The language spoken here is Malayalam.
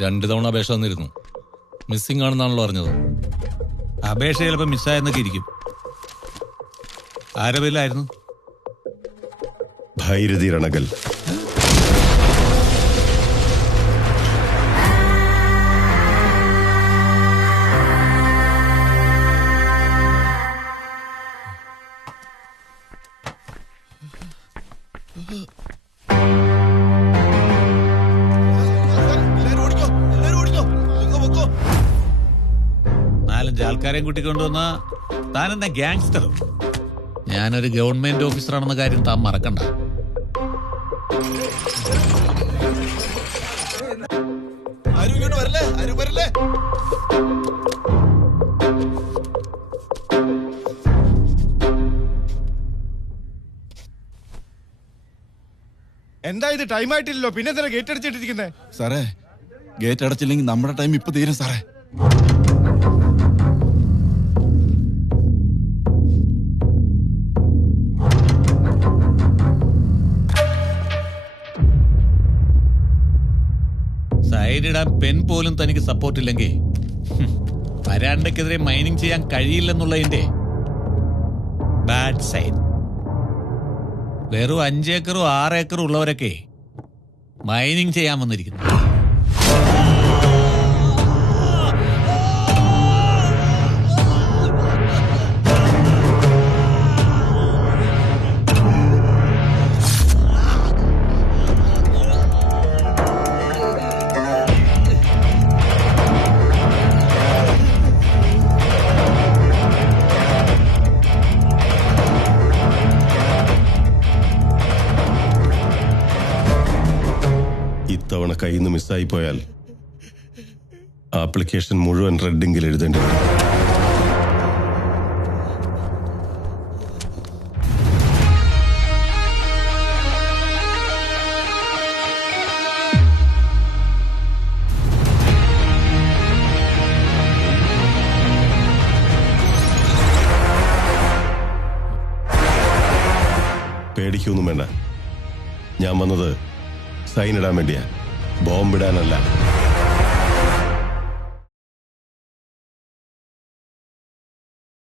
2 തവണ അപേക്ഷ തന്നിരുന്നു. മിസ്സിംഗ് ആണെന്നാണല്ലോ അറിഞ്ഞത്. അപേക്ഷ ചിലപ്പോൾ മിസ്സായെന്നൊക്കെ ഇരിക്കും. ആരുടെ പേരിലായിരുന്നു? ഭൈരതി രണകൽ. ആൾക്കാരെയും കൂട്ടിക്കൊണ്ടുവന്ന താനെന്താ ഗ്യാങ്സ്റ്ററോ? ഞാനൊരു ഗവൺമെന്റ് ഓഫീസറാണെന്ന കാര്യം താൻ മറക്കണ്ട. എന്താ ഇത്? ടൈം ആയിട്ടില്ലല്ലോ, പിന്നെ എന്തിനാ ഗേറ്റ് അടച്ചിട്ടിരിക്കുന്നേ? സാറേ, ഗേറ്റ് അടച്ചില്ലെങ്കിൽ നമ്മുടെ ടൈം ഇപ്പൊ തീരും സാറേ. സൈഡിടാൻ പെൻ പോലും തനിക്ക് സപ്പോർട്ടില്ലെങ്കിൽ വരാണ്ടക്കെതിരെ മൈനിങ് ചെയ്യാൻ കഴിയില്ലെന്നുള്ളതിന്റെ ബാഡ് സൈഡ്. വെറും 5 ഏക്കറും 6 ഏക്കറും ഉള്ളവരൊക്കെ മൈനിങ് ചെയ്യാൻ വന്നിരിക്കുന്നു. ഇത്തവണ കയ്യിൽ നിന്ന് മിസ്സായി പോയാൽ ആപ്ലിക്കേഷൻ മുഴുവൻ റെഡിങ്കിൽ എഴുതേണ്ടി വരും. പേടിക്കൊന്നും വേണ്ട. ഞാൻ വന്നത് സൈൻ ഇടാൻ വേണ്ടിയാ, ബോംബിടാനല്ല.